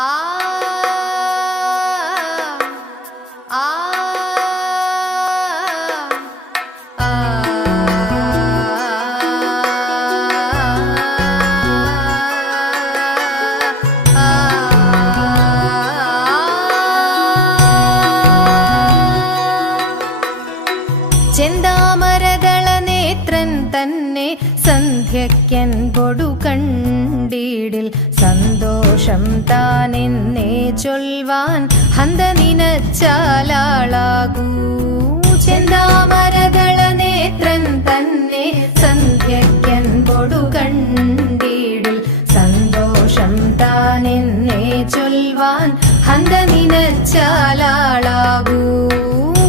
ആ ആ ചെന്താമരദള നേത്രൻ തന്നെ സന്ധ്യയ്ക്കൻ പൊടു കണ്ടീടിൽ സന്തോഷം താനെന്നേ ചൊൽവാൻ ഹന്ത നിനച്ചാലാളാകൂ. ചെന്താമരദള നേത്രൻ തന്നെ സന്ധ്യയ്ക്കൻ പൊടു കണ്ടീടിൽ സന്തോഷം താനെന്നേ ചൊൽവാൻ ഹന്ത നിനച്ചാലാളാകൂ.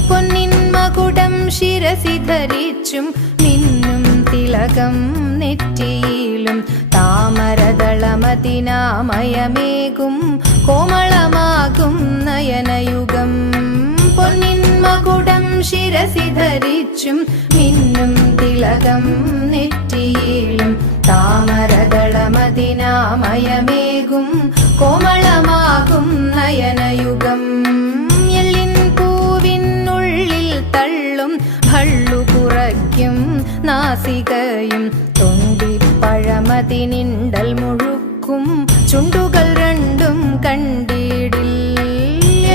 പൊന്നിൻ മകുടം ശിരസി ധരിച്ചും മിന്നും തിലകം നെറ്റിയിലും താമരദളമതിനാമയമേകും കോമളമാകും നയനയുഗം. പൊന്നിൻ മകുടം ശിരസി ധരിച്ചും മിന്നും തിലകം നെറ്റിയിലും താമരദളമതിനാമയമേകും കോമളമാകും നയനയുഗം. തള്ളും ഭള്ളു കുറയ്ക്കും നാസികയും തൊണ്ടിപ്പഴമതിനിണ്ടൽ മുഴുക്കും ചുണ്ടുകൾ രണ്ടും കണ്ടിടിൽ.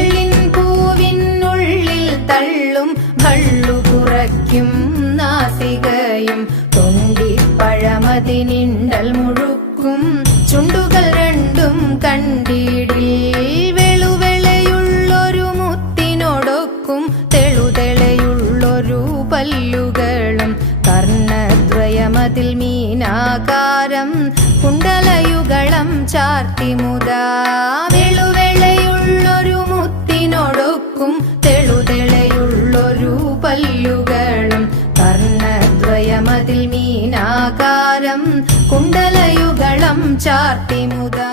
എള്ളിൻ പൂവിനുള്ളിൽ തള്ളും ഭള്ളു കുറയ്ക്കും നാസികയും തൊണ്ടിപ്പഴമതിനിണ്ടൽ മുഴുക്കും ചുണ്ടുകൾ രണ്ടും കണ്ടിടിൽ. വെളുവെളയുള്ളൊരു മുത്തിനോടൊക്കും തെളുതെളയുള്ളൊരു പല്ലുകളും കർണദ്വയമതിൽ മീനാകാരം കുണ്ടലയുഗളം ചാർത്തിമുതാ. വെളുവെളയുള്ളൊരു മുത്തിനോടൊക്കും തെളുതെളയുള്ളൊരു പല്ലുകളും കർണദ്വയമതിൽ മീനാകാരം കുണ്ടലയുഗളം ചാർത്തിമുതാ.